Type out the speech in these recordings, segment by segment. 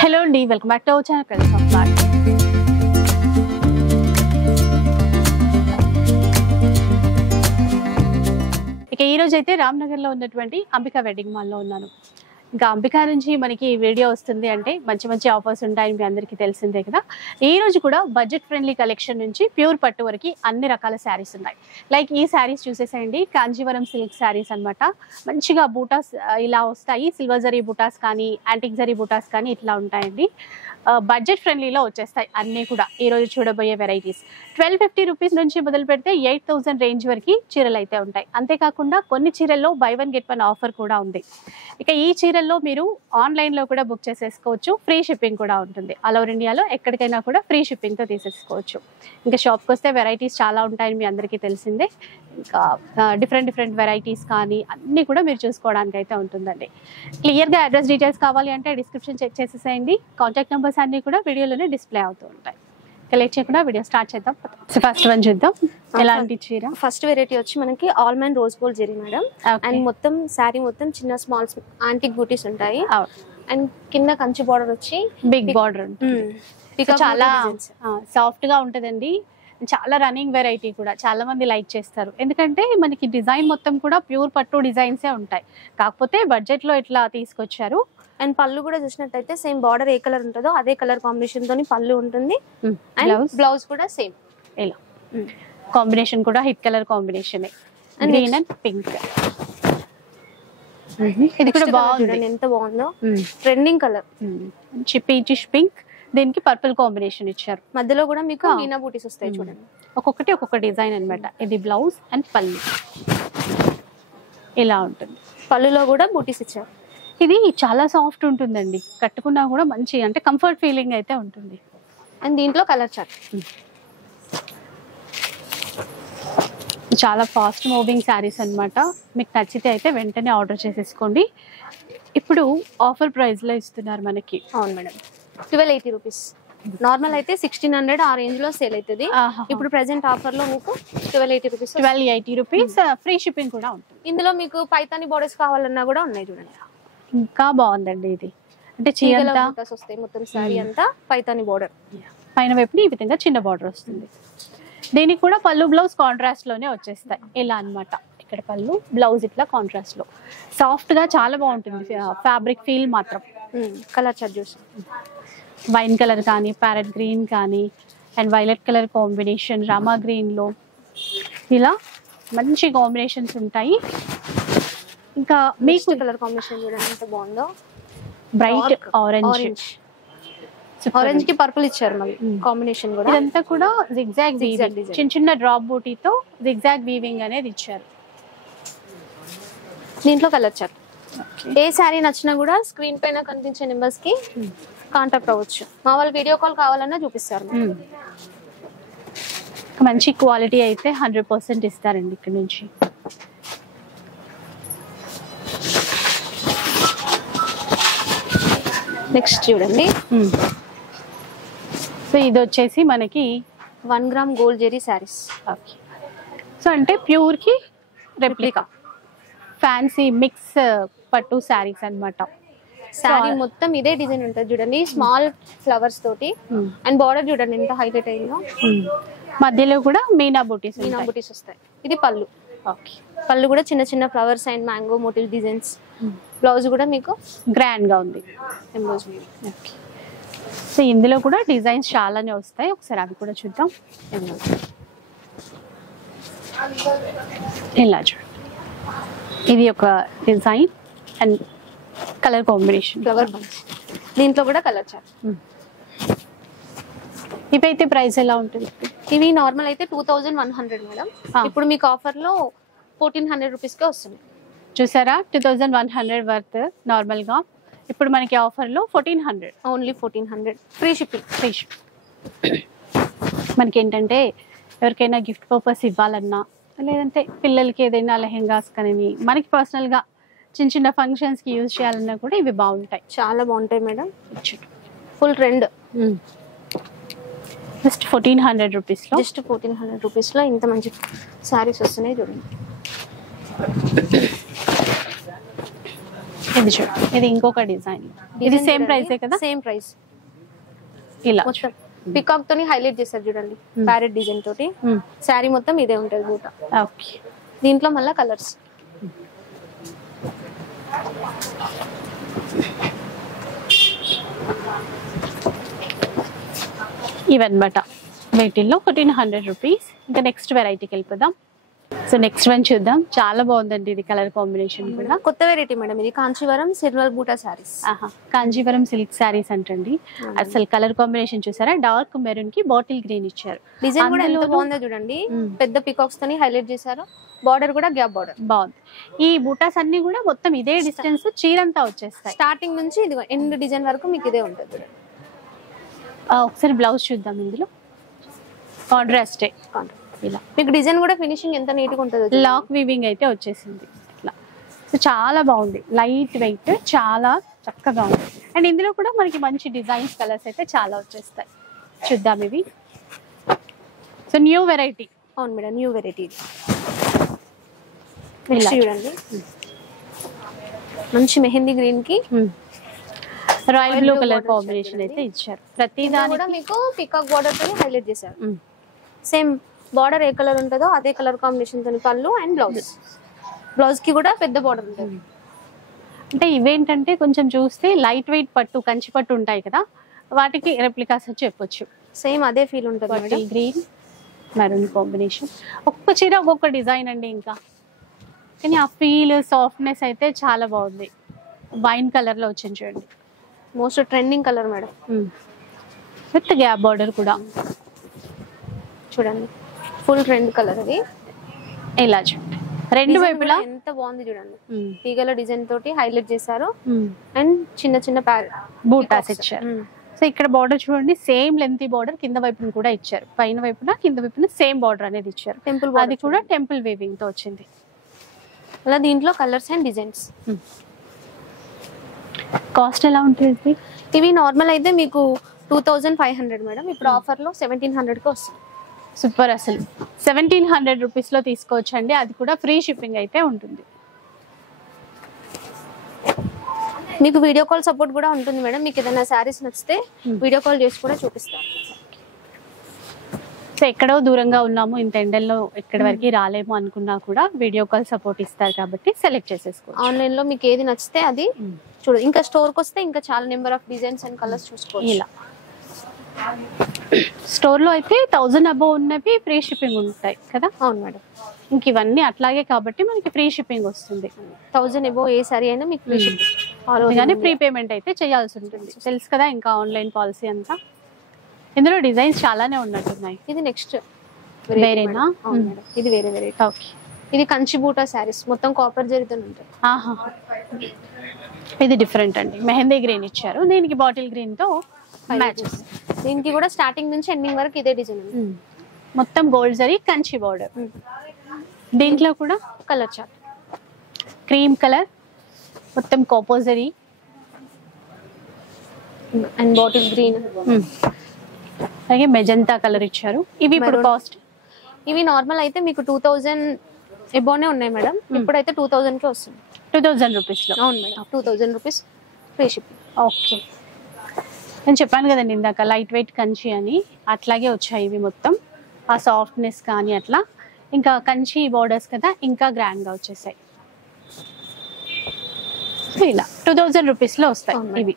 Hello అండి, welcome back to our channel colours of flat. ఇక ఈ రోజు అయితే రామ్నగర్ లో ఉన్నటువంటి అంబికా వెడ్డింగ్ మాల్ లో ఉన్నాను. ఇంకా అంబికా నుంచి మనకి వీడియో వస్తుంది అంటే మంచి మంచి ఆఫర్స్ ఉంటాయని మీ అందరికీ తెలిసిందే కదా. ఈ రోజు కూడా బడ్జెట్ ఫ్రెండ్లీ కలెక్షన్ నుంచి ప్యూర్ పట్టు వరకు అన్ని రకాల శారీస్ ఉన్నాయి. లైక్ ఈ శారీస్ చూసేసేయండి, కాంజీవరం సిల్క్ శారీస్ అనమాట. మంచిగా బూటాస్ ఇలా వస్తాయి, సిల్వర్ జరీ బూటాస్ కానీ యాంటిక్ జరీ బూటాస్ కానీ ఇట్లా ఉంటాయండి. బడ్జెట్ ఫ్రెండ్లీలో వచ్చేస్తాయి అన్నీ కూడా. ఈ రోజు చూడబోయే వెరైటీస్ 1250 రూపీస్ నుంచి మొదలు పెడితే 8000 రేంజ్ వరకు చీరలు అయితే ఉంటాయి. అంతేకాకుండా కొన్ని చీరల్లో buy one get one offer కూడా ఉంది. ఇక ఈ చీరల్లో మీరు ఆన్లైన్లో కూడా బుక్ చేసేసుకోవచ్చు, ఫ్రీ షిప్పింగ్ కూడా ఉంటుంది. ఆల్ ఓవర్ ఇండియాలో ఎక్కడికైనా కూడా ఫ్రీ షిప్పింగ్తో తీసేసుకోవచ్చు. ఇంకా షాప్కి వస్తే వెరైటీస్ చాలా ఉంటాయని మీ అందరికీ తెలిసిందే. ఇంకా డిఫరెంట్ వెరైటీస్ కానీ అన్నీ కూడా మీరు చూసుకోవడానికి అయితే ఉంటుందండి. క్లియర్గా అడ్రస్ డీటెయిల్స్ కావాలి అంటే డిస్క్రిప్షన్ చెక్ చేసేసేయండి. కాంటాక్ట్ నెంబర్స్ అన్నీ కూడా వీడియోలోనే డిస్ప్లే అవుతూ ఉంటాయి. కలెక్ట్ చేయకుండా వీడియో స్టార్ట్ చేద్దాం. సో ఫస్ట్ వన్ చూద్దాం. ఎలాంటి చీర? ఫస్ట్ వెరైటీ వచ్చి మనకి ఆల్మైన్ రోజ్ గోల్డ్ జరీ మేడం. అండ్ మొత్తం శారీ మొత్తం చిన్న స్మాల్ యాంటిక్ బూటీస్ ఉంటాయి. అండ్ కింద కంచి బార్డర్ వచ్చి బిగ్ బార్డర్ చాలా సాఫ్ట్ గా ఉంటదండి. చాలా రన్నింగ్ వెరైటీ కూడా చాలా మంది లైక్ చేస్తారు. ఎందుకంటే మనకి డిజైన్ మొత్తం కూడా ప్యూర్ పట్టు డిజైన్సే ఉంటాయి, కాకపోతే బడ్జెట్ లో ఇట్లా తీసుకొచ్చారు. అండ్ పళ్ళు కూడా చూసినట్టయితే సేమ్ బార్డర్ ఏ కలర్ ఉంటుందో అదే కలర్ కాంబినేషన్ తోని పళ్ళు ఉంటుంది. అండ్ బ్లౌజ్ కూడా సేమ్ ఇలా కాంబినేషన్ కూడా hit colour combination, green and pink. ఇది కూడా బాగుంది, ఎంత బాగుందో. ట్రెండింగ్ కలర్ పీచిష్ పింక్, దీనికి పర్పుల్ కాంబినేషన్ ఇచ్చారు. మధ్యలో కూడా మీకు మీనా బూటీస్ వస్తాయి చూడండి. ఒక్కొక్కటి ఒక్కొక్క డిజైన్ అన్నమాట. ఇది బ్లౌజ్ అండ్ పళ్ళు ఇలా ఉంటుంది. పళ్ళులో కూడా బూటీస్ ఇచ్చారు. ఇది చాలా సాఫ్ట్ ఉంటుందండి, కట్టుకున్నా కూడా మంచి అంటే కంఫర్ట్ ఫీలింగ్ అయితే ఉంటుంది. అండ్ దీంట్లో కలర్ చార్ట్ చాలా ఫాస్ట్ మూవింగ్ శారీస్ అన్నమాట. మీకు నచ్చితే అయితే వెంటనే ఆర్డర్ చేసేసుకోండి. ఇప్పుడు ఆఫర్ ప్రైస్ లో ఇస్తున్నారు మనకి. అవును మేడం, 1280 రూపీస్. నార్మల్ అయితే 1600 ఆ రేంజ్ లో సేల్ అవుతుంది. ఇప్పుడు ప్రెసెంట్ ఆఫర్ లో మీకు 1280 రూపీస్ ఫ్రీ షిప్పింగ్ కూడా ఉంటుంది. ఇందులో మీకు పైతాని బోర్డర్స్ కావాలన్నా కూడా ఉన్నాయి చూడండి. ఇంకా బాగుందండి ఇది. అంటే చీరల వస్తాయి మొత్తం శారీ అంతా పైతాని బోర్డర్, పైన వైపుని ఈ విధంగా చిన్న బార్డర్ వస్తుంది. దీనికి కూడా పళ్ళు బ్లౌజ్ కాంట్రాస్ట్ లోనే వచ్చేస్తాయి ఇలా అన్నమాట. ఇక్కడ పళ్ళు బ్లౌజ్ ఇట్లా కాంట్రాస్ట్ లో సాఫ్ట్ గా చాలా బాగుంటుంది. ఫ్యాబ్రిక్ ఫీల్ మాత్రం. కలర్ చార్ట్ చూసి వైన్ కలర్ కానీ ప్యారెట్ గ్రీన్ కానీ and violet colour combination, Rama green లో ఇలా మంచి కాంబినేషన్స్ ఉంటాయి. ఇంకా మీకు కలర్ కాంబినేషన్ చూడండి ఎంత బాగుందో. బ్రైట్ ఆరెంజ్ ఆరెంజ్ కి పర్పుల్ ఇచ్చారు మళ్ళీ కాంబినేషన్ కూడా. ఇదంతా కూడా జిగ్జాగ్ వీవింగ్, చిన్న చిన్న డ్రాప్ బూటీతో జిగ్జాగ్ వీవింగ్ అనేది ఇచ్చారు. దీంట్లో కలర్ చార్ట్. ఏ శారీ నచ్చినా కూడా స్క్రీన్ పైన కనిపించే నెంబర్స్ కి కాంటాక్ట్ అవ్వచ్చు. మా వాళ్ళు వీడియో కాల్ కావాలన్నా చూపిస్తారు. మంచి క్వాలిటీ అయితే 100% ఇస్తారండి ఇక్కడ నుంచి. నెక్స్ట్ చూడండి. సో ఇది వచ్చేసి మనకి 1 gram gold zari saris. So అంటే ప్యూర్ కి రెప్లికా ఫ్యాన్సీ మిక్స్ పట్టు శారీస్ అన్నమాట. శారీ మొత్తం ఇదే డిజైన్ ఉంటుంది చూడండి, స్మాల్ ఫ్లవర్స్ తోటి. అండ్ బార్డర్ చూడండి ఎంత హైలైట్ అయిందో. మధ్యలో కూడా మీనా బూటీస్ వస్తాయి. ఇది పళ్ళు. పళ్ళు కూడా చిన్న చిన్న flowers and mango motive designs. Blouse కూడా మీకు గ్రాండ్ గా ఉంది. సో ఇందులో కూడా డిజైన్స్ చాలానే వస్తాయి, ఒకసారి అవి కూడా చూద్దాం. ఇలా చూడండి, ఇది ఒక design and colour combination flower bunch. దీంట్లో కూడా కలర్ చార్ట్. ఇవైతే ప్రైస్ ఎలా ఉంటుంది? ఇవి నార్మల్ అయితే 2100 మేడం. ఇప్పుడు మీకు ఆఫర్ లో 1400 రూపీస్ కే వస్తుంది. చూసారా, 2100 వర్త్ నార్మల్ గా. ఇప్పుడు మనకి ఆఫర్ లో 1400, ఓన్లీ 1400 ఫ్రీ షిప్పింగ్. మనకి ఏంటంటే ఎవరికైనా గిఫ్ట్ పర్పస్ ఇవ్వాలన్నా, లేదంటే పిల్లలకి ఏదైనా లెహెంగాస్ కానీ మనకి పర్సనల్ గా చిన్న చిన్న ఫంక్షన్స్ కి యూజ్ చేయాలన్నా కూడా ఇవి బాగుంటాయి. చాలా బాగుంటాయి madam, full trend. Just 1400 rupees లో, జస్ట్ 1400 రూపీస్ లో ఇంత మంచి శారీస్ వస్తున్నాయి చూడండి. ఇది చూడండి, ఇది ఇంకొక డిజైన్. ఇది సేమ్ ప్రైస్ కదా? Same price. ఇలా మొత్తం పికాక్ తోని హైలైట్ చేస్తారు చూడండి, ప్యారెట్ డిజైన్ తోటి. శారీ మొత్తం ఇదే ఉంటుంది బూట. ఓకే. దీంట్లో మళ్ళీ కలర్స్. ఇవన్నమాట వీటిల్లో 1400 రూపీస్. ఇంకా నెక్స్ట్ వెరైటీకి వెళ్ళిపోదాం. సో నెక్స్ట్ వన్ చూద్దాం. చాలా బాగుందండి ఇది కలర్ కాంబినేషన్ కూడా. కొత్త వెరైటీ మేడం ఇది, కాంచీవరం సిల్వర్ బూటా శారీస్. కాంజీవరం సిల్క్ శారీస్ అంటండి. అసలు కలర్ కాంబినేషన్ చూసారా, డార్క్ మెరూన్ కి బాటిల్ గ్రీన్ ఇచ్చారు. డిజైన్ కూడా ఎంత బాగుందో చూడండి, పెద్ద పికాక్స్ తోని హైలైట్ చేశారు. బార్డర్ కూడా గ్యాప్ బార్డర్ బాగుంది. ఈ బూటాస్ అన్ని కూడా మొత్తం ఇదే డిస్టెన్స్ చీరంతా వచ్చేస్తాయి. స్టార్టింగ్ నుంచి ఇది ఎండ్ డిజైన్ వరకు మీకు ఇదే ఉంటుంది. ఒకసారి బ్లౌజ్ చూద్దాం. ఇందులో కాంట్రాస్టే ఇలా మీకు డిజైన్ కూడా ఫినిషింగ్ ఎంత నీట్ గా ఉంటుంది. లాక్ వీవింగ్ అయితే వచ్చేసింది ఇట్లా. సో చాలా బాగుంది, లైట్ వెయిట్, చాలా చక్కగా ఉంది. అండ్ ఇందులో కూడా మనకి మంచి డిజైన్స్, కలర్స్ అయితే చాలా వచ్చేస్తాయి. చూద్దాం ఇవి. So new variety. అవును మేడం, న్యూ వెరైటీ. ఇలా చూడండి, మంచి మెహందీ గ్రీన్ కి రాయల్ బ్లూ కలర్ కాంబినేషన్ అయితే ఇచ్చారు. ప్రతి దాని కూడా మీకు పికాక్ బార్డర్ తో హైలైట్ చేశారు. సేమ్ బార్డర్ ఏ కలర్ ఉంటుందో అదే కలర్ కాంబినేషన్ తో పళ్ళు అండ్ బ్లౌజ్. బ్లౌజ్ కి కూడా పెద్ద బార్డర్ ఉంటుంది. అంటే ఇవేంటంటే కొంచెం చూస్తే లైట్ వెయిట్ పట్టు, కంచి పట్టు ఉంటాయి కదా, వాటికి రెప్లికాస్ అని చెప్పొచ్చు. సేమ్ అదే ఫీల్ ఉంటుంది. Green maroon combination. ఒక్కొక్క చీర ఒక్కొక్క డిజైన్ అండి. ఇంకా కానీ ఆ ఫీల్, సాఫ్ట్నెస్ అయితే చాలా బాగుంది. వైన్ కలర్ లో వచ్చింది చూడండి, most trending colour madam. With gap border కూడా చూడండి, ఫుల్ ట్రెండ్ కలర్ అది. ఇలా చూడండి, రెండు వైపులా ఎంత బాగుంది చూడండి. తీగల డిజైన్ తోటి హైలైట్ చేశారు అండ్ చిన్న చిన్న బూటాస్ ఇచ్చారు. సో ఇక్కడ బార్డర్ చూడండి, సేమ్ లెంతీ బార్డర్ కింద వైపున కూడా ఇచ్చారు. పైన వైపున కింద వైపున సేమ్ బార్డర్ అనేది ఇచ్చారు. టెంపుల్ అది కూడా టెంపుల్ వీవింగ్ తో వచ్చింది. అలా దీంట్లో కలర్స్ అండ్ డిజైన్స్. కాస్ట్ ఎలా ఉంటుంది? ఇవి నార్మల్ అయితే మీకు 2500 మేడం, ఇప్పుడు ఆఫర్ లో 1700 కి వస్తుంది. సూపర్. అసలు 1700 రూపీస్ లో తీసుకోవచ్చు అండి. అది కూడా ఫ్రీ షిప్పింగ్ అయితే ఉంటుంది. మీకు వీడియో కాల్ సపోర్ట్ కూడా ఉంటుంది మేడం. మీకు ఏదైనా శారీస్ నచ్చితే వీడియో కాల్ చేసి కూడా చూపిస్తాను. సో ఎక్కడో దూరంగా ఉన్నాము, ఇంత ఎండల్లో ఎక్కడి వరకు రాలేము అనుకున్నా కూడా వీడియో కాల్ సపోర్ట్ ఇస్తారు కాబట్టి సెలెక్ట్ చేసేసుకోవచ్చు. ఆన్లైన్ లో మీకు ఏది నచ్చితే అది చూడు. ఇంకా స్టోర్ కి వస్తే ఇంకా చాలా number of designs and colours చూసుకోవచ్చు. ఇలా స్టోర్ లో అయితే 1000 అబోవ్ ఉన్నవి ఫ్రీ షిప్పింగ్ ఉంటాయి కదా. అవును మేడం, ఇంక ఇవన్నీ అట్లాగే కాబట్టి మనకి ఫ్రీ షిప్పింగ్ వస్తుంది. 1000 అబోవ్ ఏ సారీ అయినా మీకు ఫ్రీ షిప్పింగ్, కానీ ప్రీ పేమెంట్ అయితే చేయాల్సి ఉంటుంది. తెలుసు కదా ఇంకా ఆన్లైన్ పాలసీ అంతా. ఇందులో డిజైన్స్ చాలానే ఉన్నట్టున్నాయి. ఇది నెక్స్ట్ వేరేనా? ఇది వేరే వెరైటీ. ఓకే. ఇది కంచి బూటా శారీస్, మొత్తం కాపర్ జరీతో ఉంటాయి. ఆహా, ఇది డిఫరెంట్ అండి. మెహందీ గ్రీన్ ఇచ్చారు, దీనికి బాటిల్ గ్రీన్ తో మ్యాచెస్. దీనికి కూడా స్టార్టింగ్ నుంచి ఎండింగ్ వరకు ఇదే డిజైన్ ఉంది. మొత్తం గోల్డ్ జరీ, కంచి బార్డర్. దీంట్లో కూడా కలర్ చార్ట్, క్రీమ్ కలర్, మొత్తం copper zari and bottle green, అలాగే మెజంతా కలర్ ఇచ్చారు. ఇవి ఇప్పుడు కాస్ట్, ఇవి నార్మల్ అయితే మీకు 2000 ఎబోనే ఉన్నాయి మేడం. ఇప్పుడైతే 2000 కి వస్తుంది. 2000 రూపీస్ లో. అవును madam, 2000 rupees free shipping. Okay. నేను చెప్పాను కదండి ఇందాక లైట్ వెయిట్ కంచి అని, అట్లాగే వచ్చాయి ఇవి మొత్తం. ఆ సాఫ్ట్నెస్ కానీ అట్లా, ఇంకా కంచి బోర్డర్స్ కదా, ఇంకా గ్రాండ్ గా వచ్చేసాయి. ఇలా 2000 రూపీస్ లో వస్తాయి ఇవి.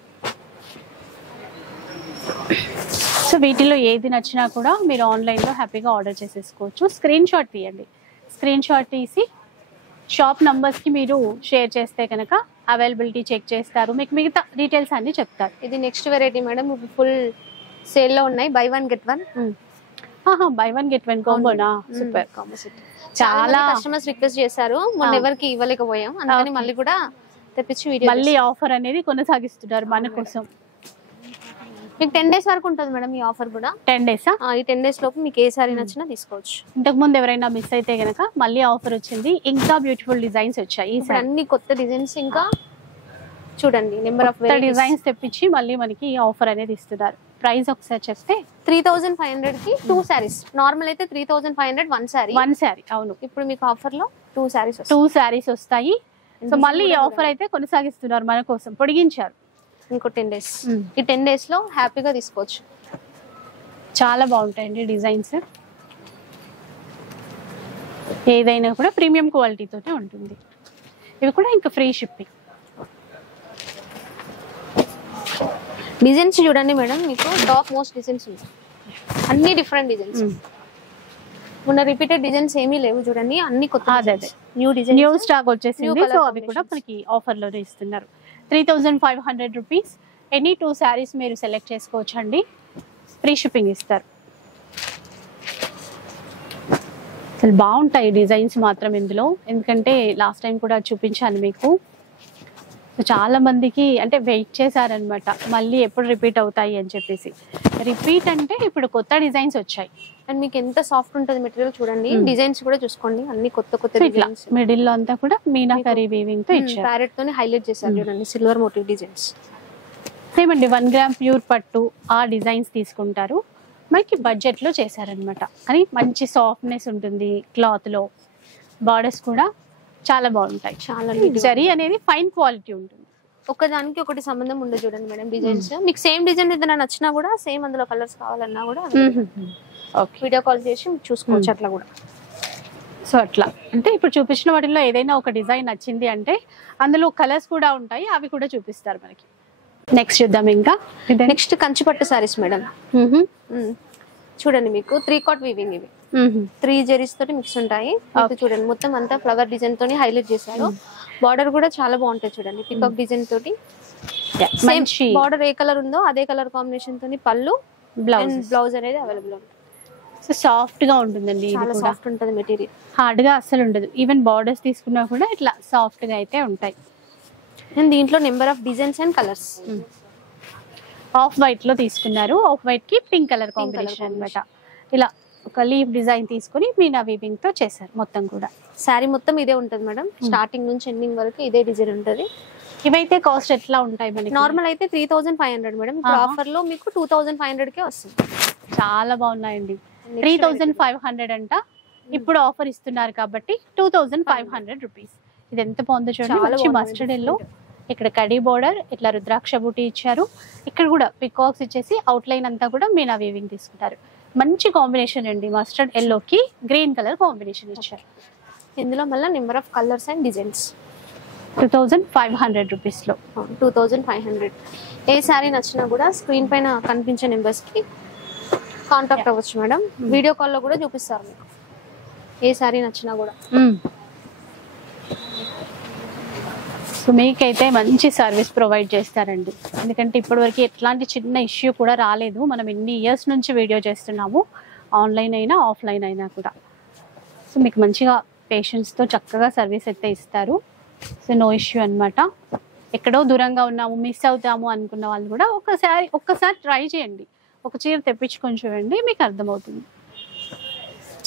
సో వీటిలో ఏది నచ్చినా కూడా మీరు ఆన్లైన్లో హ్యాపీగా ఆర్డర్ చేసేసుకోవచ్చు. స్క్రీన్ షాట్ తీయండి. స్క్రీన్ షాట్ తీసి షాప్ నంబర్స్కి మీరు షేర్ చేస్తే కనుక అవైలబిలిటీ చెక్ చేస్తారు, మీకు మిగతా డీటెయిల్స్ అన్ని చెప్తారు. ఇది నెక్స్ట్ వెరైటీ మేడం, ఫుల్ సేల్లో ఉన్నాయి. Buy 1 get 1. బై 1 get 1 కాంబోనా? సూపర్. చాలా కస్టమర్స్ రిక్వెస్ట్ చేశారు, మొన్న ఎవరికి ఇవ్వలేకపోయాం, అందుకని మళ్ళీ కూడా తెప్పించి వీడియో మళ్ళీ ఆఫర్ అనేది కొనసాగిస్తున్నారు మన కోసం. మీకు 10 days వరకు ఉంటుంది మేడం ఈ ఆఫర్ కూడా. 10 days? ఈ 10 days లోపు మీకు ఏ సారీ నచ్చినా తీసుకోవచ్చు. ఇంతకు ముందు ఎవరైనా మిస్ అయితే గనక మళ్ళీ ఆఫర్ వచ్చింది, ఇంకా బ్యూటిఫుల్ డిజైన్స్ వచ్చాయి. అన్ని కొత్త డిజైన్స్, ఇంకా చూడండి నెంబర్ ఆఫ్ డిజైన్స్ తెప్పించి మళ్ళీ మనకి ఆఫర్ అనేది ఇస్తున్నారు. ప్రైస్ ఒకసారి చెప్తే 3500 కి 2 sarees. నార్మల్ అయితే 3500 1 saree. అవును. ఇప్పుడు మీకు ఆఫర్ లో 2 sarees. 2 sarees వస్తాయి. సో మళ్ళీ ఈ ఆఫర్ అయితే కొనసాగిస్తున్నారు మన కోసం, పొడిగించారు ఇంకో 10 days. ఈ 10 days లో హ్యాపీగా తీసుకోవచ్చు. చాలా బాగుంటాయండి డిజైన్స్, ఏదైనా కూడా ప్రీమియం క్వాలిటీతోనే ఉంటుంది. ఇవి కూడా ఇంకా ఫ్రీ షిప్పింగ్. డిజైన్స్ చూడండి మేడం, మీకు టాప్ మోస్ట్ డిజైన్స్ ఉంటాయి, అన్ని డిఫరెంట్ డిజైన్స్. ఉన్న రిపీటెడ్ డిజైన్స్ ఏమీ లేవు చూడండి, అన్ని కొత్త న్యూ డిజైన్, న్యూ స్టాక్ వచ్చేసింది. సో అవి కూడా మనకి ఆఫర్ లోనే ఇస్తున్నారు. 3500 రూపీస్. ఎనీ 2 శారీస్ మీరు సెలెక్ట్ చేసుకోవచ్చు అండి, ఫ్రీ షిప్పింగ్ ఇస్తారు. అసలు బాగుంటాయి డిజైన్స్ మాత్రం ఇందులో, ఎందుకంటే లాస్ట్ టైం కూడా చూపించాను మీకు. సో చాలా మందికి అంటే వెయిట్ చేశారనమాట, మళ్ళీ ఎప్పుడు రిపీట్ అవుతాయి అని చెప్పేసి. రిపీట్ అంటే ఇప్పుడు కొత్త డిజైన్స్ వచ్చాయి. అండ్ మీకు ఎంత సాఫ్ట్ ఉంటుంది మెటీరియల్ చూడండి, డిజైన్స్ కూడా చూసుకోండి, అన్ని కొత్త కొత్త డిజైన్స్. మిడిల్ లో అంతా కూడా మీనాకరీ వీవింగ్ తో ఇచ్చారు, ప్యారెట్ తోని హైలైట్ చేశారు చూడండి, సిల్వర్ మోటివ్ డిజైన్స్. ఏమండి 1 గ్రామ్ ప్యూర్ పట్టు ఆ డిజైన్స్ తీసుకుంటారు, మనకి బడ్జెట్ లో చేశారనమాట. కానీ మంచి సాఫ్ట్నెస్ ఉంటుంది క్లాత్ లో, బార్డర్స్ కూడా చాలా బాగుంటాయి. చాలా జరీ అనేది ఫైన్ క్వాలిటీ ఉంటుంది. ఒకదానికి ఒకటి సంబంధం ఉండదు చూడండి మేడం డిజైన్స్. మీకు సేమ్ డిజైన్ ఏదైనా నచ్చినా కూడా, సేమ్ అందులో కలర్స్ కావాలన్నా కూడా వీడియో కాల్ చేసి చూసుకోవచ్చు అట్లా కూడా. సో అట్లా అంటే ఇప్పుడు చూపించిన వాటిల్లో ఏదైనా ఒక డిజైన్ నచ్చింది అంటే అందులో కలర్స్ కూడా ఉంటాయి, అవి కూడా చూపిస్తారు మనకి. నెక్స్ట్ చూద్దాం. ఇంకా నెక్స్ట్ కంచిపట్టు సారీస్ మేడం. చూడండి మీకు 3/4 వీవింగ్, ఇవి 3 జెరీస్ తోటి మిక్స్ ఉంటాయి. చూడండి మొత్తం అంతా ఫ్లవర్ డిజైన్ తోని హైలైట్ చేశారు. బార్డర్ కూడా చాలా బాగుంటుంది చూడండి, పికాక్ డిజైన్ తోటి. బార్డర్ ఏ కలర్ ఉందో అదే కలర్ కాంబినేషన్ తోని పళ్ళు, బ్లౌజ్ అనేది అవైలబుల్ ఉంటుంది. సో సాఫ్ట్ గా ఉంటుందండి, చాలా సాఫ్ట్ ఉంటుంది మెటీరియల్, హార్డ్ గా అస్సలు ఉండదు. ఈవెన్ బార్డర్స్ తీసుకున్నా కూడా ఇట్లా సాఫ్ట్ గా అయితే ఉంటాయి. అండ్ దీంట్లో number of designs and colours. Off white లో తీసుకున్నారు, ఆఫ్ వైట్ కి పింక్ కలర్ కాంబినేషన్ అన్నమాట. ఇలా ఒక లీఫ్ డిజైన్ తీసుకుని మీనా వీవింగ్ తో చేశారు మొత్తం కూడా. శారీ మొత్తం ఇదే ఉంటుంది మేడం, స్టార్టింగ్ నుంచి ఎండింగ్ వరకు ఇదే డిజైన్ ఉంటుంది. ఇవైతే కాస్ట్ ఎట్లా ఉంటాయి మనకి? నార్మల్ అయితే 3500 మేడం, ఆఫర్ లో మీకు 2500 కే వస్తుంది. చాలా బాగున్నాయండి. 3500 అంట, ఇప్పుడు ఆఫర్ ఇస్తున్నారు కాబట్టి 2500 రూపీస్. ఇది ఎంత బాగుందో చూడండి, మంచి మస్టర్డ్ ఎల్లో, ఇక్కడ కడీ బోర్డర్, ఇట్లా రుద్రాక్ష బూటీ ఇచ్చారు. ఇక్కడ కూడా పికాక్స్ ఇచ్చేసి అవుట్ లైన్ అంతా కూడా మీనా వీవింగ్ తీసుకుంటారు. మంచి కాంబినేషన్ అండి, మస్టర్డ్ ఎల్లోకి గ్రీన్ కలర్ కాంబినేషన్ ఇచ్చారు. ఇందులో మళ్ళీ number of colours and designs. 2500 rupees లో 2500. ఏ శారీ నచ్చినా కూడా స్క్రీన్ పైన కనిపించే నెంబర్స్ కి కాంటాక్ట్ అవ్వచ్చు మేడం. వీడియో కాల్ లో కూడా చూపిస్తారు మీకు, ఏ శారీ నచ్చినా కూడా. సో మీకైతే మంచి సర్వీస్ ప్రొవైడ్ చేస్తారండి, ఎందుకంటే ఇప్పటివరకు ఎట్లాంటి చిన్న ఇష్యూ కూడా రాలేదు. మనం ఎన్ని ఇయర్స్ నుంచి వీడియో చేస్తున్నాము, ఆన్లైన్ అయినా ఆఫ్లైన్ అయినా కూడా. సో మీకు మంచిగా పేషెంట్స్తో చక్కగా సర్వీస్ అయితే ఇస్తారు. సో నో ఇష్యూ అనమాట. ఎక్కడో దూరంగా ఉన్నాము, మిస్ అవుతాము అనుకున్న వాళ్ళు కూడా ఒక్కసారి ట్రై చేయండి, ఒక చీర తెప్పించుకొని చూడండి, మీకు అర్థమవుతుంది.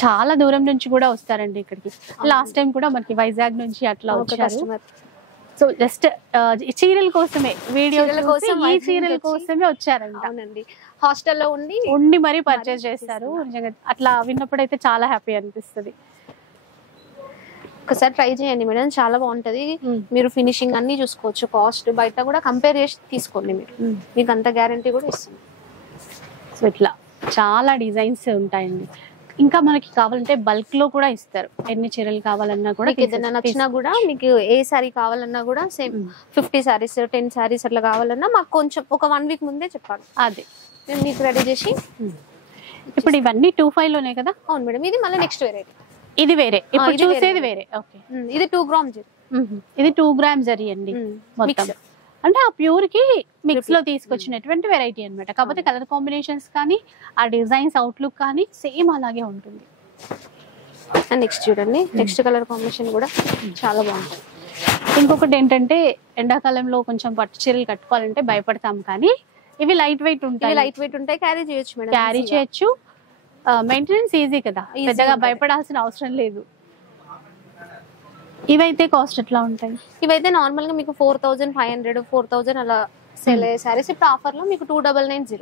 చాలా దూరం నుంచి కూడా వస్తారండి ఇక్కడికి. లాస్ట్ టైం కూడా మనకి వైజాగ్ నుంచి అట్లా వచ్చారు. సో జస్ట్ చీరల కోసమే, వీడియోల కోసం, ఈ చీరల కోసమే వచ్చారంట. అవునండి, హాస్టల్లో ఉండి మరీ పర్చేస్ చేస్తారు. నిజంగా అట్లా విన్నప్పుడైతే చాలా హ్యాపీ అనిపిస్తుంది. ఒకసారి ట్రై చేయండి మేడం, చాలా బాగుంటది. మీరు ఫినిషింగ్ అన్ని చూసుకోవచ్చు, కాస్ట్ బయట కూడా కంపేర్ చేసి తీసుకోండి మీరు, మీకు అంత గ్యారంటీ కూడా ఇస్తుంది. సో ఇట్లా చాలా డిజైన్స్ ఉంటాయండి. ఇంకా మనకి కావాలంటే బల్క్ లో కూడా ఇస్తారు, ఎన్ని చీరలు కావాలన్నా కూడా. ఏదైనా నచ్చినా కూడా మీకు ఏ సారీ కావాలన్నా కూడా సేమ్ 50 సారీస్ 10 సారీస్ అట్లా కావాలన్నా మాకు కొంచెం ఒక 1 వీక్ ముందే చెప్పాలి, అదే మేము మీకు రెడీ చేసి. ఇప్పుడు ఇవన్నీ 25 లోనే కదా? అవును మేడం, ఇది మళ్ళీ నెక్స్ట్ వెరైటీ, ఇది వేరే, ఇప్పుడు చూసేది వేరే. ఓకే, ఇది 2 గ్రామ్ జరీ, ఇది 2 గ్రామ్ జరీ అండి మొత్తం. అంటే ఆ ప్యూర్ కి మిక్స్ లో తీసుకొచ్చినటువంటి వెరైటీ అన్నమాట. కాకపోతే కలర్ కాంబినేషన్స్ కానీ ఆ డిజైన్స్ అవుట్లుక్ కానీ సేమ్ అలాగే ఉంటుంది. నెక్స్ట్ చూడండి, నెక్స్ట్ కలర్ కాంబినేషన్ కూడా చాలా బాగుంటుంది. ఇంకొకటి ఏంటంటే ఎండాకాలంలో కొంచెం పట్టు చీరలు కట్టుకోవాలంటే భయపడతాం, కానీ ఇవి లైట్ వెయిట్ ఉంటాయి, క్యారీ చేయొచ్చు మేడం, క్యారీ చేయొచ్చు. మెయింటెనెన్స్ ఈజీ కదా, పెద్దగా భయపడాల్సిన అవసరం లేదు. ఇవైతే కాస్ట్ ఎట్లా ఉంటాయి? ఇవైతే నార్మల్ గా మీకు 4500 4000 అలా సేల్ అయ్యే సారీస్ ఇప్పుడు ఆఫర్ లో మీకు 2990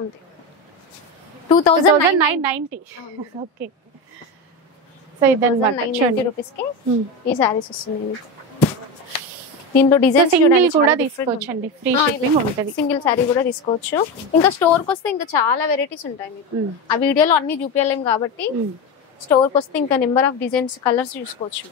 అంతే, 2990. ఓకే. సో ఇదన్నమాట 990 రూపీస్ కి ఈ సారీస్ వస్తున్నాయి మీకు. దీంట్లో డిజైన్స్ సింగిల్ కూడా తీసుకోవచ్చండి, ఫ్రీ షిప్పింగ్ ఉంటుంది. సింగిల్ సారీ కూడా తీసుకోవచ్చు. ఇంకా స్టోర్ కి వస్తే ఇంకా చాలా వెరైటీస్ ఉంటాయి మీకు. ఆ వీడియోలో అన్ని చూపించలేం కాబట్టి స్టోర్ కి వస్తే ఇంకా నెంబర్ ఆఫ్ డిజైన్స్, కలర్స్ చూసుకోవచ్చు.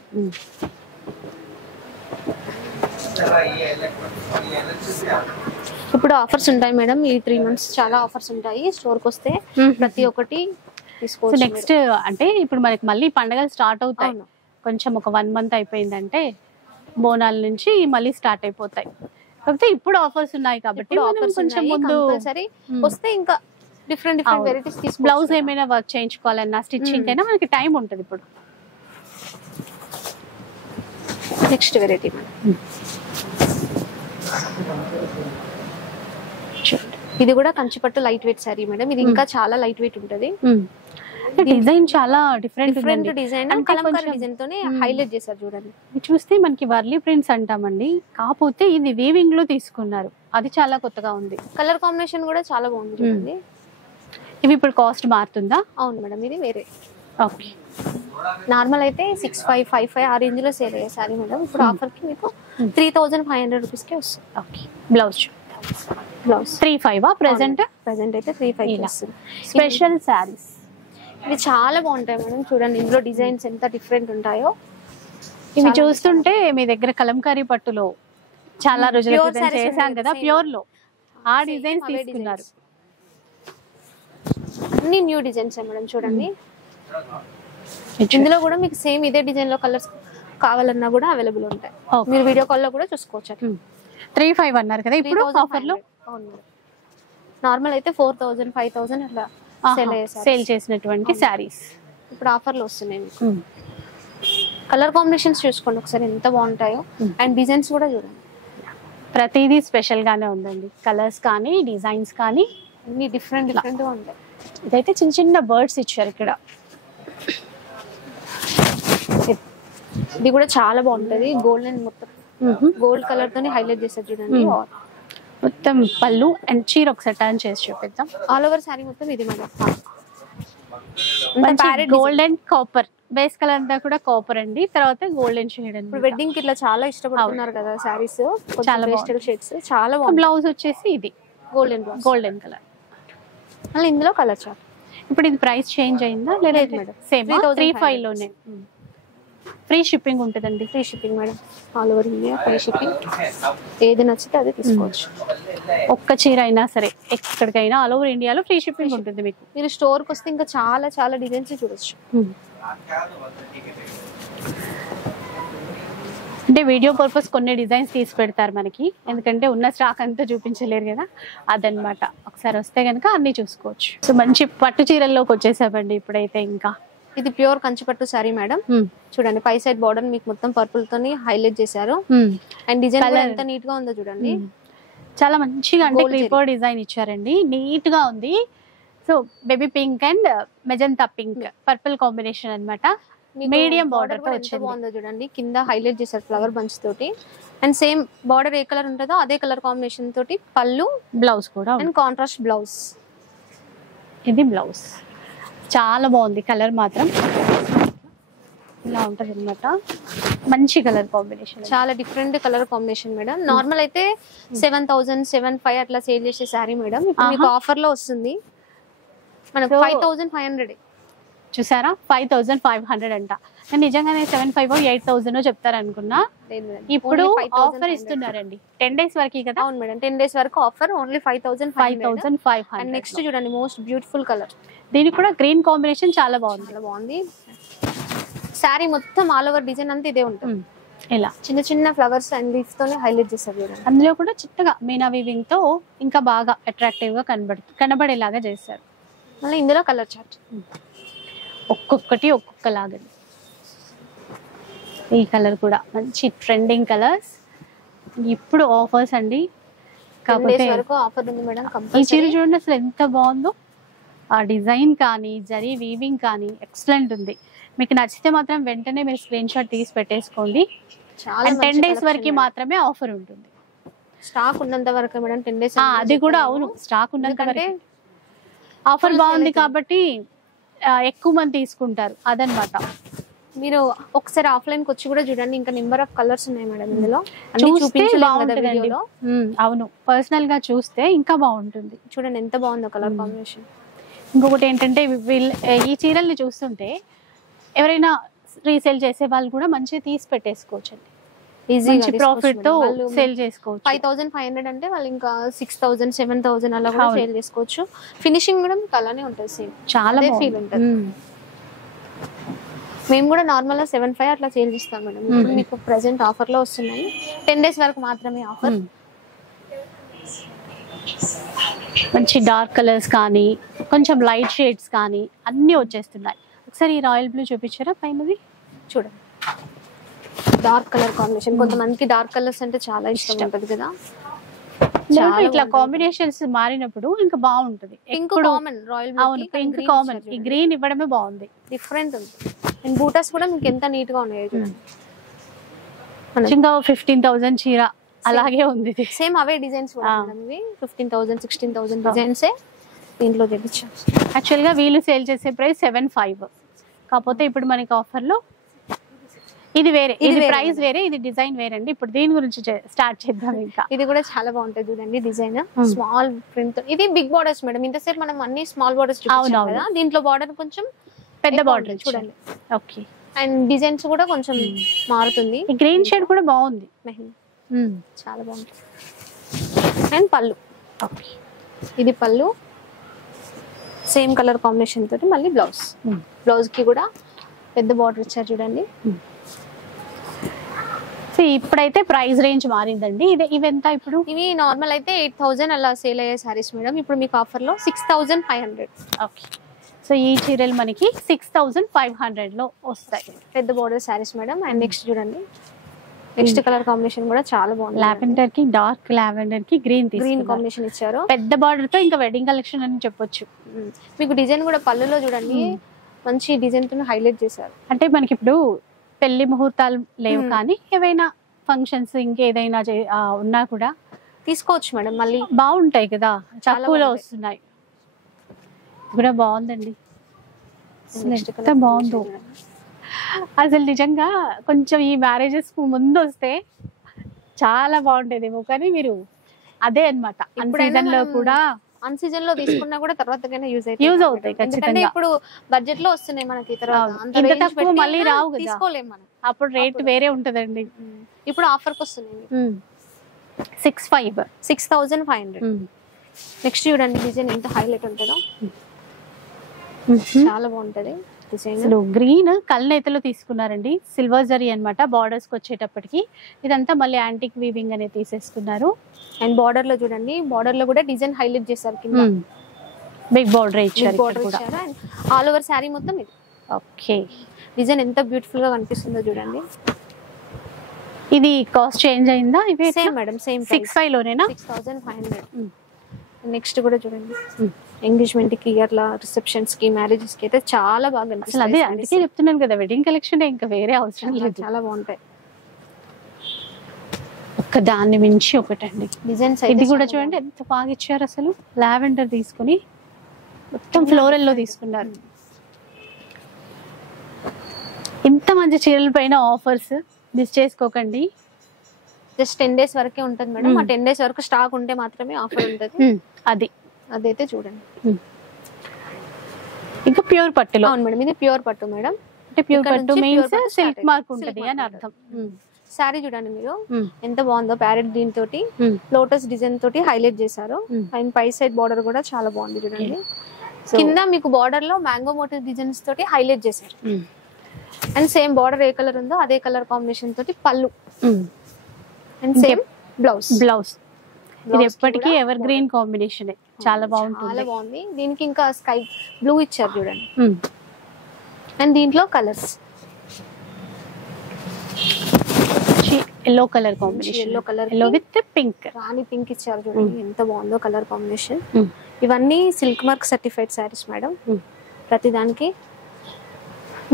ఇప్పుడు ఆఫర్స్ ఉంటాయి మేడం, ఈ 3 months చాలా ఆఫర్స్ ఉంటాయి. స్టోర్ కి వస్తే ప్రతి ఒక్కటి తీసుకోవచ్చు. నెక్స్ట్ అంటే ఇప్పుడు మనకి మళ్ళీ పండుగలు స్టార్ట్ అవుతాయి. కొంచెం ఒక 1 month అయిపోయిందంటే బోనాల నుంచి మళ్ళీ స్టార్ట్ అయిపోతాయి. కాకపోతే ఇప్పుడు ఆఫర్స్ ఉన్నాయి కాబట్టి కొంచెం ముందు సరే వస్తే ఇంకా డిఫరెంట్ వెరైటీస్ తీసుకోవచ్చు. బ్లౌజ్ ఏమైనా వర్క్ చేయించుకోవాలన్నా, స్టిచ్చింగ్ అయినా మనకి టైం ఉంటుంది. ఇప్పుడు నెక్స్ట్ వెరైటీ ఇది కూడా కంచిపట్టు లైట్ వెయిట్ సారీ మేడం. ఇది ఇంకా చాలా లైట్ వెయిట్ ఉంటది. డిజైన్ చాలా డిఫరెంట్ డిజైన్, కలంకారీ డిజైన్ తోనే హైలైట్ చేశారు చూడండి. చూస్తే మనకి వర్లీ ప్రింట్స్ అంటామండి, కాకపోతే ఇది వీవింగ్ లో తీసుకున్నారు. అది చాలా కొత్తగా ఉంది. కలర్ కాంబినేషన్ కూడా చాలా బాగుంది చూడండి. ఇవి ఇప్పుడు కాస్ట్ మారుతుందా? అవును మేడం, ఇది వేరే. ఓకే, నార్మల్ అయితే 6555 ఆ రేంజ్ లో సేల్ అయ్యే సారీ మేడం. ఇప్పుడు ఆఫర్ కి మీకు 3500 రూపీస్ కి వస్తుంది. ఓకే, బ్లౌజ్ 35 ప్రెసెంట్ అయితే 35 వస్తుంది. స్పెషల్ సారీస్ ఇవి చాలా బాగుంటాయి మేడం. చూడండి ఇందులో డిజైన్స్ ఎంత డిఫరెంట్ ఉంటాయో. ఇవి చూస్తుంటే మీ దగ్గర కలంకారీ పట్టులో చాలా రోజుల క్రితం చేశాం కదా, ప్యూర్ లో ఆ డిజైన్స్ తీసుకున్నారు. అన్ని న్యూ డిజైన్స్ మేడం. చూడండి ఇందులో కూడా మీకు సేమ్ ఇదే డిజైన్ లో కలర్స్ కావాలన్నా కూడా అవైలబుల్ ఉంటాయి. మీరు వీడియో కాల్ లో కూడా చూసుకోవచ్చు. 35 అన్నారు కదా ఇప్పుడు ఆఫర్ లో. నార్మల్ అయితే 4000 5000 అట్లా సేల్ చేసినటువంటి సారీస్ ఇప్పుడు ఆఫర్ లో వస్తున్నాయి మీకు. కలర్ కాంబినేషన్స్ చూసుకోండి ఒకసారి ఎంత బాగుంటాయో. అండ్ డిజైన్స్ కూడా చూడండి, ప్రతిదీ స్పెషల్ గానే ఉందండి. కలర్స్ కానీ డిజైన్స్ కానీ అన్ని డిఫరెంట్ గా ఉంటాయి. ఇదైతే చిన్న చిన్న బర్డ్స్ ఇచ్చారు ఇక్కడ. ఇది కూడా చాలా బాగుంటది. గోల్డెన్ మొత్తం గోల్డ్ కలర్ తోని హైలైట్ చేస్తారు చూడండి. మొత్తం పళ్ళు అండ్ చీర ఒకసారి టర్న్ చేసి చూపిద్దాం. ఆల్ ఓవర్ సారీ మొత్తం ఇది madam. Golden copper base colour అంతా కూడా కాపర్ అండి. తర్వాత గోల్డెన్ షేడ్ అండి. ఇప్పుడు వెడ్డింగ్ కి ఇట్లా చాలా ఇష్టపడుతున్నారు కదా సారీస్, చాలా పేస్టల్ షేడ్స్ చాలా బాగుంది. బ్లౌజ్ వచ్చేసి ఇది గోల్డెన్ కలర్. మళ్ళీ ఇందులో కలర్ చార్ట్. ఇప్పుడు ఇది ప్రైస్ చేంజ్ అయిందా లేదా మేడం? సేమ్ 35 లోనే. ఫ్రీ షిప్పింగ్ ఉంటుందండి. Free shipping madam, all over India free shipping. ఏది నచ్చితే అది తీసుకోవచ్చు. ఒక్క చీర అయినా సరే ఎక్కడికైనా ఆల్ ఓవర్ ఇండియాలో ఫ్రీ షిప్పింగ్ ఉంటుంది మీకు. మీరు స్టోర్ కి వస్తే ఇంకా చాలా చాలా డిజైన్స్ చూడొచ్చు. అంటే వీడియో పర్పస్ కొన్ని డిజైన్స్ తీసి పెడతారు మనకి, ఎందుకంటే ఉన్న స్టాక్ అంతా చూపించలేరు కదా, అదనమాట. ఒకసారి వస్తే కనుక అన్ని చూసుకోవచ్చు. సో మంచి పట్టు చీరల్లోకి వచ్చేసామండి ఇప్పుడైతే. ఇంకా ఇది ప్యూర్ కంచిపట్టు సారీ మేడం. చూడండి పై సైడ్ బార్డర్ మీకు మొత్తం పర్పుల్ తోని హైలైట్ చేశారు. అండ్ డిజైన్ ఎంత నీట్ గా ఉందో చూడండి. చాలా మంచిగా అంటే క్రీపర్ డిజైన్ ఇచ్చారండి, నీట్ గా ఉంది. So baby pink and magenta pink purple combination అన్నమాట. మీడియం బార్డర్ తో వచ్చింది. బాగుందో చూడండి, కింద హైలైట్ చేశారు ఫ్లవర్ బంచ్ తోటి. And same border A colour ఉంటుందో అదే కలర్ కాంబినేషన్ తోటి పళ్ళు, బ్లౌజ్ కూడా అండ్ కాంట్రాస్ట్ బ్లౌజ్. ఇది బ్లౌజ్ చాలా బాగుంది. కలర్ మాత్రం ఇలా ఉంటది అనమాట. మంచి కలర్ కాంబినేషన్, చాలా different colour combination madam. Normal అయితే 7000 7500 అట్లా సేల్ చేసే సారీ మేడం. ఇప్పుడు మీకు ఆఫర్ లో వస్తుంది మనకు 5500. చూసారా 5500 అంట. నేను నిజంగానే 7500 8000 చెప్తారు అనుకున్నా. ఇప్పుడు ఆఫర్ ఇస్తున్నారండి 10 days వరకు కదా. అవును మేడం, 10 days వరకు ఆఫర్. ఓన్లీ 5500. అండ్ నెక్స్ట్ చూడండి మోస్ట్ బ్యూటిఫుల్ కలర్. దీనికి కూడా గ్రీన్ కాంబినేషన్ చాలా బాగుంది. సారీ మొత్తం ఆల్ ఓవర్ డిజైన్ అంతా ఇదే ఉంటుంది. ఇలా చిన్న చిన్న ఫ్లవర్స్ అండ్ లీఫ్ తోనే హైలైట్ చేస్తారు. అందులో కూడా చిన్నగా మీనా వీవింగ్ తో ఇంకా బాగా అట్రాక్టివ్ గా కనబడేలాగా చేస్తారు. మళ్ళీ ఇందులో కలర్ చార్ట్ ఒక్కొక్కటి ఒక్కొక్కలాగా. ఈ కలర్ కూడా మంచి ట్రెండింగ్ కలర్స్. ఇప్పుడు ఆఫర్స్ అండి. కాకపోతే ఆఫర్ ఉంది మేడం. ఈ చీర చూడండి అసలు ఎంత బాగుందో. ఆ డిజైన్ కానీ జరీ వీవింగ్ కానీ ఎక్సలెంట్ ఉంది. మీకు నచ్చితే మాత్రం వెంటనే మీరు స్క్రీన్ షాట్ తీసి పెట్టేసుకోండి. 10 days వరకు మాత్రమే ఆఫర్ ఉంటుంది. స్టాక్ ఉన్నంత వరకు మేడం 10 days. అది కూడా అవును, స్టాక్ ఉన్నంత వరకు ఆఫర్ బాగుంది కాబట్టి ఎక్కువ మంది తీసుకుంటారు అదనమాట. మీరు ఒకసారి ఆఫ్లైన్ కి వచ్చి కూడా చూడండి, ఇంకా నెంబర్ ఆఫ్ కలర్స్ ఉన్నాయి మేడం ఇందులో. చూస్తే బాగుంటుందండి. అవును, పర్సనల్ గా చూస్తే ఇంకా బాగుంటుంది. చూడండి ఎంత బాగుందో కలర్ కాంబినేషన్. ఇంకొకటి ఏంటంటే ఈ చీరల్ని చూస్తుంటే ఎవరైనా రీసేల్ చేసే వాళ్ళు కూడా మంచిగా తీసి పెట్టేసుకోవచ్చండి, ఈజీగా ప్రాఫిట్ తో సేల్ చేసుకోవచ్చు. 5500 అంటే వాళ్ళు ఇంకా 6000 7000 అలా కూడా సేల్ చేసుకోవచ్చు. ఫినిషింగ్ కూడా మీకు అలానే ఉంటుంది, సేమ్ చాలా ఫీల్ ఉంటుంది. మేము కూడా నార్మల్ గా 75 అట్లా సేల్ చేస్తాం మేడం. ఇప్పుడు మీకు ప్రెసెంట్ ఆఫర్ లో వస్తున్నాయి, 10 days వరకు మాత్రమే ఆఫర్. మంచి డార్క్ కలర్స్ కానీ కొంచెం లైట్ షేడ్స్ కానీ అన్ని వచ్చేస్తున్నాయి. ఒకసారి ఈ రాయల్ బ్లూ చూపించారా పైనది, చూడండి డార్క్ కలర్ కాంబినేషన్. కొంతమందికి డార్క్ కలర్స్ అంటే చాలా ఇష్టం ఉంటుంది కదా, ఇట్లా కాంబినేషన్స్ మారినప్పుడు ఇంకా బాగుంటది. Pink common, royal blue. అవును, పింక్ కామన్, ఈ గ్రీన్ ఇవ్వడమే బాగుంది, డిఫరెంట్ ఉంది. అండ్ బూటాస్ కూడా మీకు ఎంత నీట్ గా ఉన్నాయి చూడండి. ఇంకా 15,000 చీర అలాగే ఉంది. సేమ్ అవే డిజైన్స్ కూడా 15,000 16,000 డిజైన్స్ దీంట్లో తెప్పించాం. యాక్చువల్ గా వీళ్ళు సేల్ చేసే ప్రైస్ 75, కాకపోతే ఇప్పుడు మనకి ఆఫర్ లో ఇది వేరే, ఇది ప్రైస్ వేరే, ఇది డిజైన్ వేరే అండి. ఇప్పుడు దీని గురించి స్టార్ట్ చేద్దాం. ఇంకా ఇది కూడా చాలా బాగుంటది చూడండి డిజైన్, స్మాల్ ప్రింట్. ఇది బిగ్ బార్డర్స్ మేడం, ఇంతసేపు మనం అన్ని స్మాల్ బార్డర్స్ చూపించాం కదా, దీంట్లో బార్డర్ కొంచెం పెద్ద బార్డర్ చూడండి. ఓకే, అండ్ డిజైన్స్ కూడా కొంచెం మారుతుంది. ఈ గ్రీన్ షేడ్ కూడా బాగుంది, చాలా బాగుంది. అండ్ పళ్ళు, ఇది పళ్ళు సేమ్ కలర్ కాంబినేషన్ తోటి. మళ్ళీ బ్లౌజ్ కి కూడా పెద్ద బార్డర్ ఇచ్చారు చూడండి. ఇప్పుడైతే ప్రైస్ రేంజ్ మారిందండి. ఇవెంత ఇప్పుడు? ఇవి నార్మల్ అయితే 8000 అలా సేల్ అయ్యే సారీస్ మేడం, ఇప్పుడు మీకు ఆఫర్ లో 6500. ఓకే, సో ఈ చీరలు మనకి 6500 లో వస్తాయి, పెద్ద border saris madam. And next చూడండి, నెక్స్ట్ కలర్ కాంబినేషన్ కూడా చాలా బాగుంది. లావెండర్ కి డార్క్ లావెండర్ కి గ్రీన్ కాంబినేషన్ ఇచ్చారు, పెద్ద బార్డర్ తో. ఇంకా వెడ్డింగ్ కలెక్షన్ అని చెప్పొచ్చు. మీకు డిజైన్ కూడా పళ్ళులో చూడండి మంచి డిజైన్ తో హైలైట్ చేశారు. అంటే మనకి ఇప్పుడు పెళ్లి ముహూర్తాలు లేవు కానీ ఏవైనా ఫంక్షన్స్ ఇంకేదైనా ఉన్నా కూడా తీసుకోవచ్చు మేడం, మళ్ళీ బాగుంటాయి కదా, తక్కువలో వస్తున్నాయి. కూడా బాగుందండి, ఎంత బాగుందో అసలు. నిజంగా కొంచెం ఈ మ్యారేజెస్ కు ముందు వస్తే చాలా బాగుంటేదేమో, కానీ మీరు అదే అన్నమాట అన్ సీజన్ లో కూడా, అన్ సీజన్ లో తీసుకున్నా కూడా తర్వాత యూజ్ అవుతాయి ఖచ్చితంగా. ఇప్పుడు బడ్జెట్ లో వస్తున్నాయి మనకి, ఇంత తక్కువ మళ్ళీ రావు కదా, తీసుకోలేము మనం. అప్పుడు రేట్ వేరే ఉంటదండి. ఇప్పుడు ఆఫర్ కి వస్తున్నాయి 6500. నెక్స్ట్ చూడండి డిజైన్ ఎంత హైలైట్ ఉంటుందో, చాలా బాగుంటది డిజైన్. గ్రీన్ కల్నేతలో తీసుకున్నారండి, సిల్వర్ జరీ అన్నమాట. బార్డర్స్ కి వచ్చేటప్పటికి ఇదంతా మళ్ళీ యాంటిక్ వీవింగ్ అనేది తీసేసుకున్నారు. అండ్ బార్డర్ లో చూడండి, బార్డర్ లో కూడా డిజైన్ హైలైట్ చేశారు, కింద బిగ్ బార్డర్ ఇచ్చారు. అండ్ ఆల్ ఓవర్ శారీ మొత్తం ఇది. ఓకే, డిజైన్ ఎంత బ్యూటిఫుల్ గా కనిపిస్తుందో చూడండి. ఇది కాస్ట్ చేంజ్ అయిందా? ఇవే సేమ్ మేడం, సేమ్ 65 లోనేనా? 6500. నెక్స్ట్ కూడా చూడండి, ఎంగేజ్మెంట్ కి అట్లా రిసెప్షన్స్ కి మ్యారేజెస్ కి అయితే చాలా బాగా కనిపిస్తుంది. అదే అందుకే చెప్తున్నాను కదా, వెడ్డింగ్ కలెక్షన్ ఇంకా వేరే అవసరం లేదు, చాలా బాగుంటాయి. ఒక దాన్ని మించి ఒకటండి డిజైన్స్. ఇది కూడా చూడండి ఎంత బాగా ఇచ్చారు అసలు. లావెండర్ తీసుకుని మొత్తం ఫ్లోరల్ లో తీసుకున్నారు. ఇంత మంచి చీరల పైన ఆఫర్స్ మిస్ చేసుకోకండి. జస్ట్ 10 days వరకే ఉంటుంది మేడం, ఆ 10 days వరకు స్టాక్ ఉంటే మాత్రమే ఆఫర్ ఉంటుంది. అదైతే చూడండి. ఇంకా ప్యూర్ పట్టులో. అవును మేడం, ఇది ప్యూర్ పట్టు మేడం. అంటే ప్యూర్ పట్టు మీన్స్ సిల్క్ మార్క్ ఉంటది అని అర్థం. సారీ చూడండి మీరు ఎంత బాగుందో, ప్యారెట్ గ్రీన్ తోటి లోటస్ డిజైన్ తోటి హైలైట్ చేశారు. అండ్ పై సైడ్ బార్డర్ కూడా చాలా బాగుంది చూడండి. కింద మీకు బార్డర్ లో మ్యాంగో మోటివ్ డిజైన్స్ తోటి హైలైట్ చేశారు. And same border A colour ఉందో అదే కలర్ కాంబినేషన్ తోటి పళ్ళు. And same blouse. ఇది ఎప్పటికీ ఎవర్ గ్రీన్ కాంబినేషన్, చాలా బాగుంటుంది. చాలా బాగుంది. దీనికి ఇంకా స్కై బ్లూ ఇచ్చారు చూడండి. అండ్ దీంట్లో colours yellow colour combination, yellow with pink, Rani pink ఇచ్చారు చూడండి, ఎంత బాగుందో కలర్ కాంబినేషన్. ఇవన్నీ silk mark certified saris madam. ప్రతి దానికి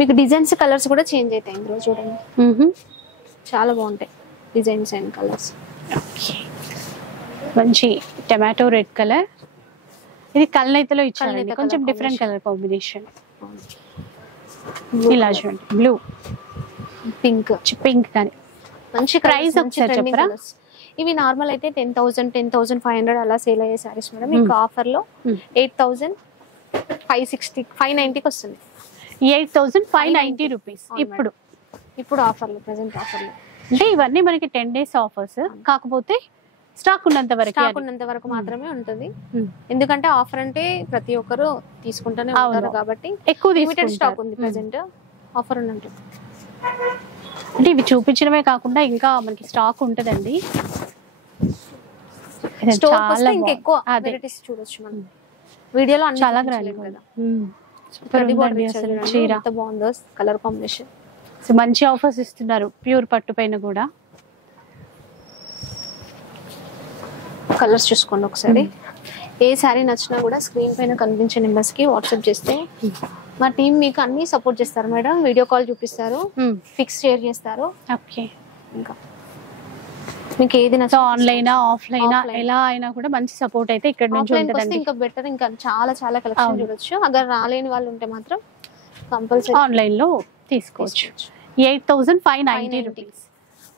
మీకు డిజైన్స్ కలర్స్ కూడా చేంజ్ అవుతాయి ఇందులో చూడండి. చాలా బాగుంటాయి డిజైన్స్ అండ్ కలర్స్. మంచి టమాటో రెడ్ కలర్, ఇది కల్నేతలో ఇచ్చారండి, కొంచెం డిఫరెంట్ కలర్ కాంబినేషన్. ఇలా చూడండి బ్లూ పింక్ పింక్ కానీ మంచి ప్రైస్ colours, ఒకసారి trending చెప్పరా? colours. ఇవి నార్మల్ అయితే 10,000 10,500 అలా సేల్ అయ్యే సారీస్ మేడం. మీకు ఆఫర్ లో 8,560 590కి వస్తుంది. 8,590 రూపీస్ ఇప్పుడు ఆఫర్ లో ప్రెసెంట్ ఆఫర్ లో అంటే ఇవన్నీ మనకి 10 days ఆఫర్స్. కాకపోతే స్టాక్ ఉన్నంత వరకు మాత్రమే ఉంటుంది. ఎందుకంటే ఆఫర్ అంటే ప్రతి ఒక్కరు తీసుకుంటూనే ఉంటారు కాబట్టి ఎక్కువ లిమిటెడ్ స్టాక్ ఉంది ప్రెసెంట్ ఆఫర్ ఉన్నట్టు. అంటే ఇవి చూపించడమే కాకుండా ఇంకా మనకి స్టాక్ ఉంటదండి. స్టోర్ వస్తే ఇంకా ఎక్కువ వెరైటీస్ చూడొచ్చు మనం. వీడియోలో అన్ని చాలా చూపించలేం గ్రాండ్ కదా. చీర ఎంత బాగుందో కలర్ కాంబినేషన్. సో మంచి ఆఫర్స్ ఇస్తున్నారు ప్యూర్ పట్టు పైన కూడా. కలర్స్ చూసుకోండి ఒకసారి. ఏ శారీ నచ్చినా కూడా స్క్రీన్ పైన కనిపించే నెంబర్స్ కి వాట్సాప్ చేస్తే మా టీం మీకు అన్ని సపోర్ట్ చేస్తారు మేడం. వీడియో కాల్ చూపిస్తారు, ఫిక్స్ షేర్ చేస్తారు. ఓకే, ఇంకా మీకు ఏది నచ్చ ఆన్లైన్ ఆఫ్లైన్ ఎలా అయినా కూడా మంచి సపోర్ట్ అయితే ఇక్కడ నుంచి ఉంటదండి. ఇంకా బెటర్, ఇంకా చాలా చాలా కలెక్షన్ చూడొచ్చు. అగర్ రాలేని వాళ్ళు ఉంటే మాత్రం కంపల్సరీ ఆన్లైన్ లో తీసుకోవచ్చు. 8,590 రూపీస్.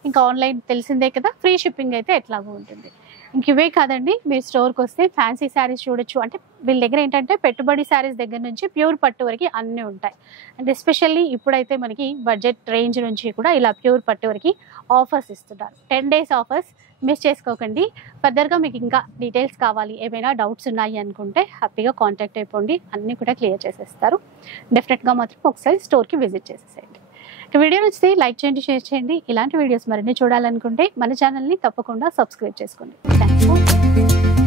ఇంకా ఆన్లైన్ తెలిసిందే కదా, ఫ్రీ షిప్పింగ్ అయితే ఎట్లాగో ఉంటుంది. ఇంక ఇవే కాదండి, మీరు స్టోర్కి వస్తే ఫ్యాన్సీ శారీస్ చూడొచ్చు. అంటే వీళ్ళ దగ్గర ఏంటంటే పెట్టుబడి శారీస్ దగ్గర నుంచి ప్యూర్ పట్టు వరకు అన్నీ ఉంటాయి. అండ్ ఎస్పెషల్లీ ఇప్పుడైతే మనకి బడ్జెట్ రేంజ్ నుంచి కూడా ఇలా ప్యూర్ పట్టు వరకు ఆఫర్స్ ఇస్తున్నారు. 10 days ఆఫర్స్ మిస్ చేసుకోకండి. ఫర్దర్గా మీకు ఇంకా డీటెయిల్స్ కావాలి, ఏమైనా డౌట్స్ ఉన్నాయి అనుకుంటే హ్యాపీగా కాంటాక్ట్ అయిపోండి. అన్నీ కూడా క్లియర్ చేసేస్తారు. డెఫినెట్గా మాత్రం ఒకసారి స్టోర్కి విజిట్ చేసేసేయండి. వీడియో నచ్చితే లైక్ చేయండి, షేర్ చేయండి. ఇలాంటి వీడియోస్ మరిన్ని చూడాలనుకుంటే మన ఛానల్ని తప్పకుండా సబ్స్క్రైబ్ చేసుకోండి. Thank you.